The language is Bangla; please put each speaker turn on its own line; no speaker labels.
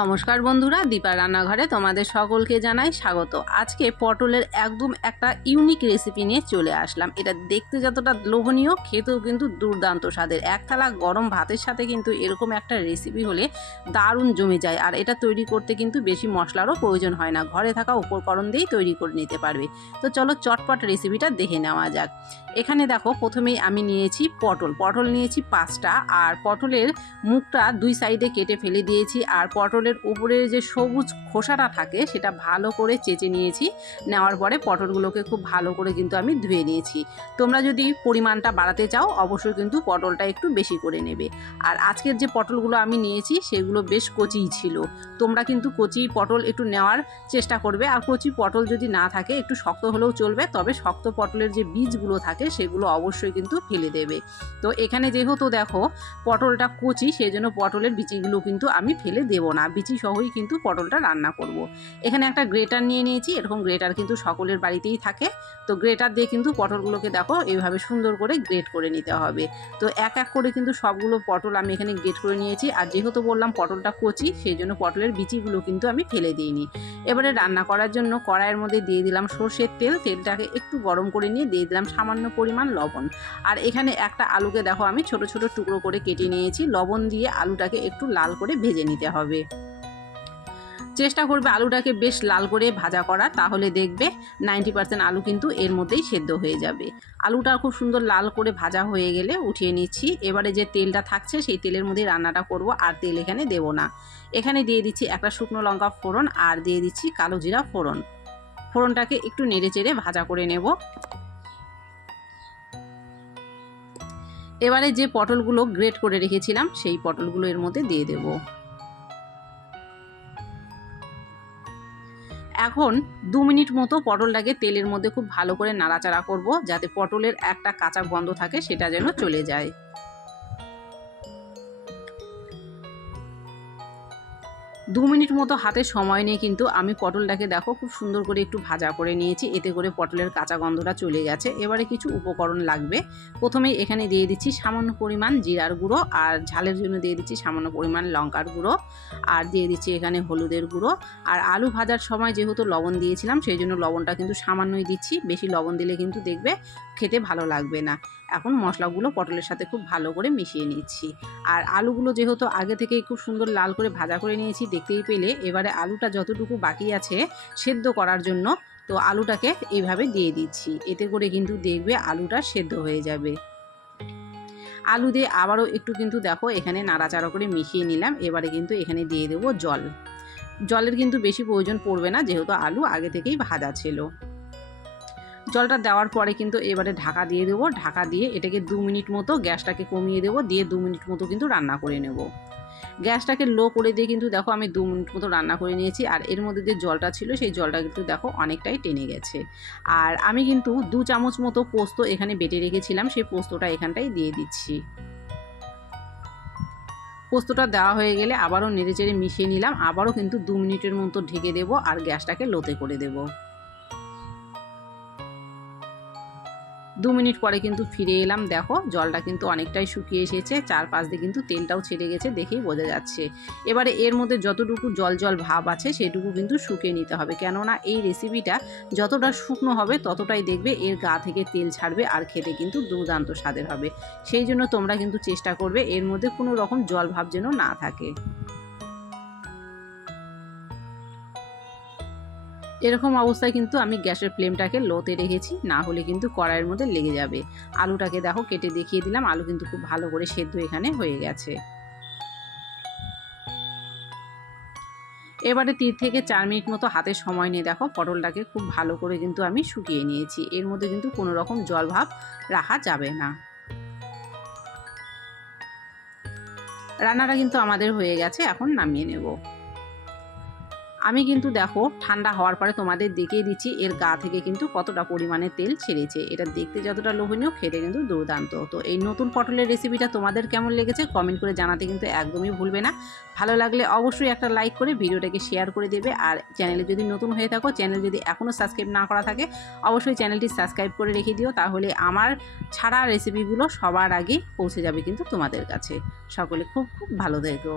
নমস্কার বন্ধুরা, দীপা রান্নাঘরে তোমাদের সকলকে জানাই স্বাগত। আজকে পটলের একদম একটা ইউনিক রেসিপি নিয়ে চলে আসলাম। এটা দেখতে যতটা লোভনীয়, খেতেও কিন্তু দুর্দান্ত স্বাদের। এক থালা গরম ভাতের সাথে কিন্তু এরকম একটা রেসিপি হলে দারুণ জমে যায়। আর এটা তৈরি করতে কিন্তু বেশি মশলারও প্রয়োজন হয় না। ঘরে থাকা উপকরণ দিয়েই তৈরি করে নিতে পারবে। তো চলো চটপট রেসিপিটা দেখে নেওয়া যাক। এখানে দেখো, প্রথমেই আমি নিয়েছি পটল। পটল নিয়েছি পাঁচটা। আর পটলের মুখটা দুই সাইডে কেটে ফেলে দিয়েছি। আর পটলের উপরে যে সবুজ খোসাটা থাকে, সেটা ভালো করে চেঁচে নিয়েছি। নেওয়ার পরে পটলগুলোকে খুব ভালো করে কিন্তু আমি ধুয়ে নিয়েছি। তোমরা যদি পরিমাণটা বাড়াতে চাও, অবশ্যই কিন্তু পটলটা একটু বেশি করে নেবে। আর আজকের যে পটলগুলো আমি নিয়েছি, সেগুলো বেশ কচিই ছিল। তোমরা কিন্তু কচি পটল একটু নেওয়ার চেষ্টা করবে। আর কচি পটল যদি না থাকে, একটু শক্ত হলেও চলবে। তবে শক্ত পটলের যে বীজগুলো থাকে, সেগুলো অবশ্যই কিন্তু ফেলে দেবে। তো এখানে যেহেতু দেখো, পটলটা কচি সেই জন্য পটলের বিচিগুলো কিন্তু আমি ফেলে দেবো না। বিচি সহই কিন্তু পটলটা রান্না করব। এখানে একটা গ্রেটার নিয়ে নিয়েছি, এরকম গ্রেটার কিন্তু সকলের বাড়িতেই থাকে তো গ্রেটার দিয়ে কিন্তু পটলগুলোকে দেখো এইভাবে সুন্দর করে গ্রেট করে নিতে হবে। তো এক এক করে কিন্তু সবগুলো পটল আমি এখানে গ্রেট করে নিয়েছি। আর যেহেতু বললাম পটলটা কচি, সেই জন্য পটলের বিচিগুলো কিন্তু আমি ফেলে দিইনি। এবারে রান্না করার জন্য কড়াইয়ের মধ্যে দিয়ে দিলাম সর্ষের তেল। তেলটাকে একটু গরম করে নিয়ে দিয়ে দিলাম সামান্য পরিমাণ লবণ। আর এখানে একটা আলুকে দেখো আমি ছোট ছোট টুকরো করে কেটে নিয়েছি। লবণ দিয়ে আলুটাকে একটু লাল করে ভেজে নিতে হবে। চেষ্টা করবে আলুটাকে বেশ লাল করে ভাজা করা, তাহলে দেখবে নাইনটি পার্সেন্ট আলু কিন্তু এর মধ্যেই সেদ্ধ হয়ে যাবে। আলুটা খুব সুন্দর লাল করে ভাজা হয়ে গেলে উঠিয়ে নিচ্ছি। এবারে যে তেলটা থাকছে, সেই তেলের মধ্যেই রান্নাটা করব, আর তেল এখানে দেব না। এখানে দিয়ে দিচ্ছি একটা শুকনো লঙ্কা ফোড়ন, আর দিয়ে দিচ্ছি কালো জিরা ফোড়ন। ফোড়নটাকে একটু নেড়ে চেড়ে ভাজা করে নেব। এবারে যে পটলগুলো গ্রেট করে রেখেছিলাম, সেই পটলগুলো এর মধ্যে দিয়ে দেব। এখন দু মিনিট মতো পটলটাকে তেলের মধ্যে খুব ভালো করে নাড়াচাড়া করব যাতে পটলের একটা কাঁচা গন্ধ থাকে সেটা যেন চলে যায়। দু মিনিট মতো হাতে সময় নিয়ে কিন্তু আমি পটলটাকে দেখো খুব সুন্দর করে একটু ভাজা করে নিয়েছি। এতে করে পটলের কাঁচা গন্ধটা চলে গেছে। এবারে কিছু উপকরণ লাগবে। প্রথমে এখানে দিয়ে দিচ্ছি সামান্য পরিমাণ জিরার গুঁড়ো আর ঝালের জন্য দিয়ে দিচ্ছি সামান্য পরিমাণ লঙ্কার গুঁড়ো। আর দিয়ে দিচ্ছি এখানে হলুদের গুঁড়ো। আর আলু ভাজার সময় যেহেতু লবণ দিয়েছিলাম, সেই জন্য লবণটা কিন্তু সামান্যই দিচ্ছি। বেশি লবণ দিলে কিন্তু দেখবে খেতে ভালো লাগবে না। এখন মশলাগুলো পটলের সাথে খুব ভালো করে মিশিয়ে নিচ্ছি। আর আলুগুলো যেহেতু আগে থেকেই খুব সুন্দর লাল করে ভাজা করে নিয়েছি, দেখতেই পেলে এবারে আলুটা যতটুকু বাকি আছে সেদ্ধ করার জন্য তো আলুটাকে এইভাবে দিয়ে দিচ্ছি। এতে করে কিন্তু দেখবে আলুটা সেদ্ধ হয়ে যাবে। আলু দিয়ে আবারও একটু কিন্তু দেখো এখানে নাড়াচাড়া করে মিশিয়ে নিলাম, এবারে কিন্তু এখানে দিয়ে দেবো জল। জলের কিন্তু বেশি প্রয়োজন পড়বে না, যেহেতু আলু আগে থেকেই ভাজা ছিল। জলটা দেওয়ার পরে কিন্তু এবারে ঢাকা দিয়ে দেবো। ঢাকা দিয়ে এটাকে দু মিনিট মতো গ্যাসটাকে কমিয়ে দেবো। দিয়ে দু মিনিট মতো কিন্তু রান্না করে নেব। গ্যাসটাকে লো করে দিয়ে কিন্তু দেখো আমি দু মিনিট মতো রান্না করে নিয়েছি। আর এর মধ্যে যে জলটা ছিল সেই জলটা কিন্তু দেখো অনেকটাই টেনে গেছে। আর আমি কিন্তু দু চামচ মতো পোস্ত এখানে বেটে রেখেছিলাম। সেই পোস্তটা এখানটাই দিয়ে দিচ্ছি। পোস্তটা দেওয়া হয়ে গেলে আবারও নেড়ে চেড়ে মিশিয়ে নিলাম। আবারও কিন্তু দু মিনিটের মতো ঢেকে দেবো আর গ্যাসটাকে লোতে করে দেবো। দু মিনিট পরে কিন্তু ফিরে এলাম। দেখো, জলটা কিন্তু অনেকটাই শুকিয়ে এসেছে। চার পাশ দিয়ে কিন্তু তেলটাও ছেড়ে গেছে দেখেই বোঝা যাচ্ছে। এবারে এর মধ্যে যতটুকু জল জল ভাব আছে, সেটুকু কিন্তু শুকিয়ে নিতে হবে। কেননা এই রেসিপিটা যতটা শুকনো হবে, ততটাই দেখবে এর গা থেকে তেল ছাড়বে আর খেতে কিন্তু দুর্দান্ত স্বাদের হবে। সেই জন্য তোমরা কিন্তু চেষ্টা করবে এর মধ্যে কোনো রকম জল ভাব যেন না থাকে। এরকম অবস্থায় কিন্তু আমি গ্যাসের ফ্লেমটাকে লোতে রেখেছি, না হলে কিন্তু কড়াইয়ের মধ্যে লেগে যাবে। আলুটাকে দেখো কেটে দেখিয়ে দিলাম, আলু কিন্তু খুব ভালো করে সেদ্ধ এখানে হয়ে গেছে। এবারে তিন থেকে চার মিনিট মতো হাতে সময় নিয়ে দেখো, পটলটাকে খুব ভালো করে কিন্তু আমি শুকিয়ে নিয়েছি। এর মধ্যে কিন্তু কোনো রকম জল ভাব রাখা যাবে না। রান্নাটা কিন্তু আমাদের হয়ে গেছে, এখন নামিয়ে নেব। আমি কিন্তু দেখো ঠান্ডা হওয়ার পরে তোমাদের দেখিয়ে দিচ্ছি, এর গা থেকে কিন্তু কতটা পরিমাণে তেল ছেড়েছে। এটা দেখতে যতটা লোভনীয়, খেতে কিন্তু দুর্দান্ত। তো এই নতুন পটলের রেসিপিটা তোমাদের কেমন লেগেছে কমেন্ট করে জানাতে কিন্তু একদমই ভুলবে না। ভালো লাগলে অবশ্যই একটা লাইক করে ভিডিওটাকে শেয়ার করে দেবে। আর চ্যানেলে যদি নতুন হয়ে থাকো চ্যানেল যদি এখনও সাবস্ক্রাইব না করা থাকে, অবশ্যই চ্যানেলটি সাবস্ক্রাইব করে রেখে দিও। তাহলে আমার ছাড়া রেসিপিগুলো সবার আগে পৌঁছে যাবে কিন্তু তোমাদের কাছে। সকলে খুব খুব ভালো থেকো।